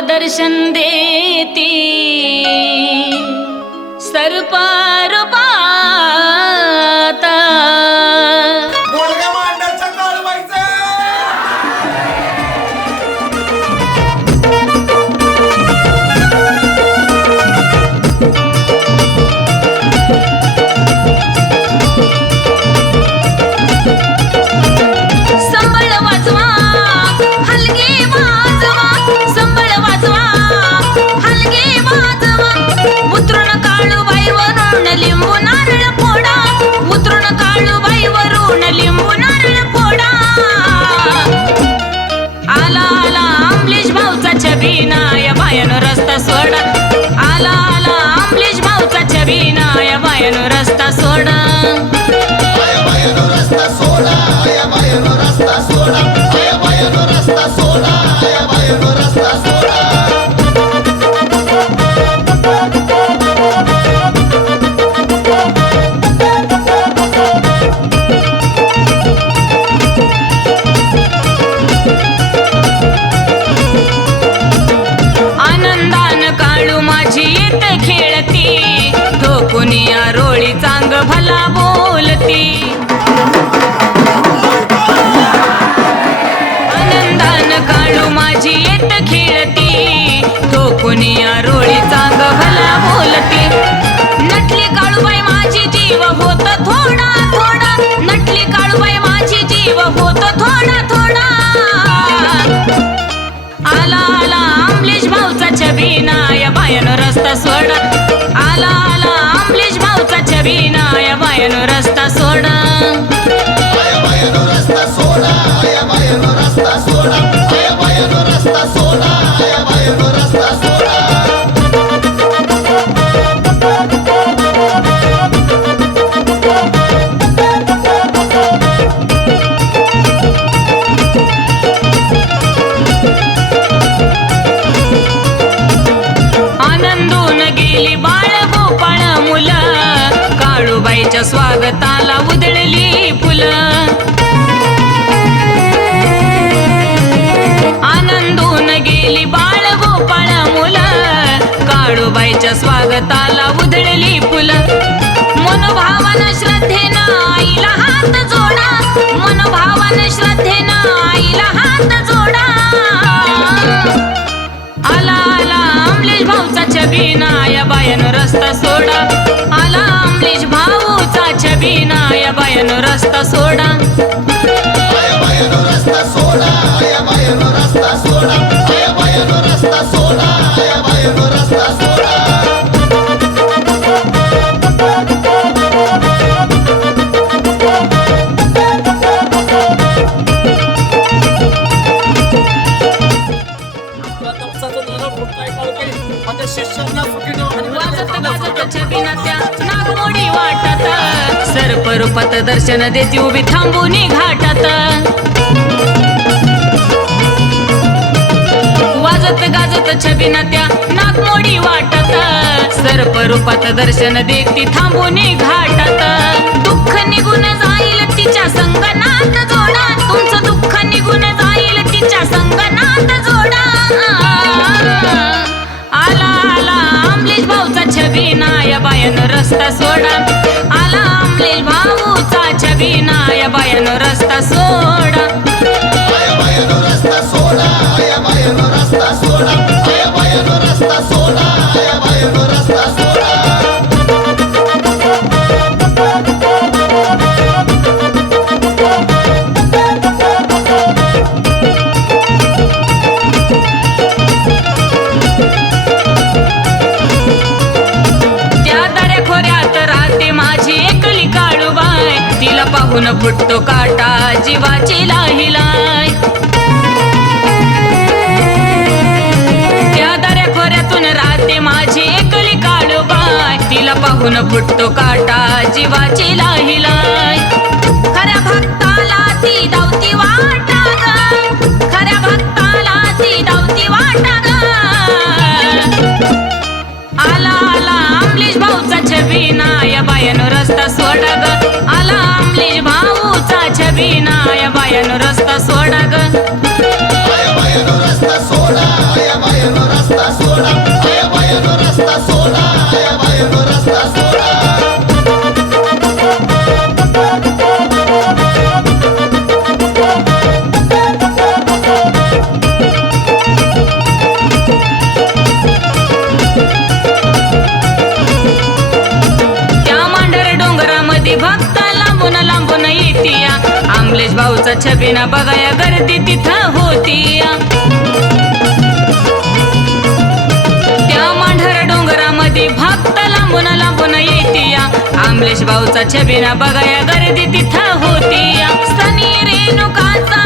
दर्शन देती। रोळी भला बोलती. आनंदान काळू माझी येत खेळती. तो कुणी रोळी चांग भला बोलती. नटली काळूबाई माझी जीव होत थोडा थोडा. नटली काळूबाई माझी जीव होत थोडा थोडा. आला आला आमलेश भाऊचा छबीना या बायानं रस्ता सोडा भाऊचा छबीना या बायानो रस्ता सोडा आया बायानो रस्ता सोडा आया बायानो रस्ता सोडा काळूबाईच्या स्वागताला उधळली फुलं. आनंदून गेली बाळ गोपाळ मुलं. काळूबाईच्या स्वागताला उधळली फुलं. मनोभावन श्रद्धेनं आईला हात जोडा. मनोभावन श्रद्धेनं आईला हात जोडा. आला आला अमलेश भाऊचा छबीना या बायन रस्ता सोडा. आला अमलेश भाऊ. छबीना या बायानो रस्ता सोडा. रस्ता सोडा रस्ता सोडा सोडा सोडा. वाटत सर्प रूपात दर्शन देती उभी थांबूनी घाटात. वाजत गाजत छबीना त्या नागमोडी वाटत. सर रूपात दर्शन देती थांबूनी घाटात. दुःख निघून जाईल तिच्या संगनात जोडा. तुमचं दुःख निघून जाईल तिच्या संगनात जोडा. आला आला आमलेश भाऊचा छबी या बायन रस्ता सोडा. भाऊचा या बायानो रस्ता सोडा. आया बायानो रस्ता सोडा आया बायानो रस्ता सोडा. टाकून फुटतो काटा जीवाची लाहिलाय त्या दऱ्या खोऱ्यातून राहते माझी एकली काळूबाय. तिला पाहून फुटतो काटा जीवाची लाही लाय सोडा ग. छबिना बघाया गर्दी तिथं होती. त्या मांढर डोंगरामध्ये भक्त लांबून लांबून येते आमलेश भाऊचा छबिना बघाया गर्दी तिथं होती. स्तनी रेणुकांचा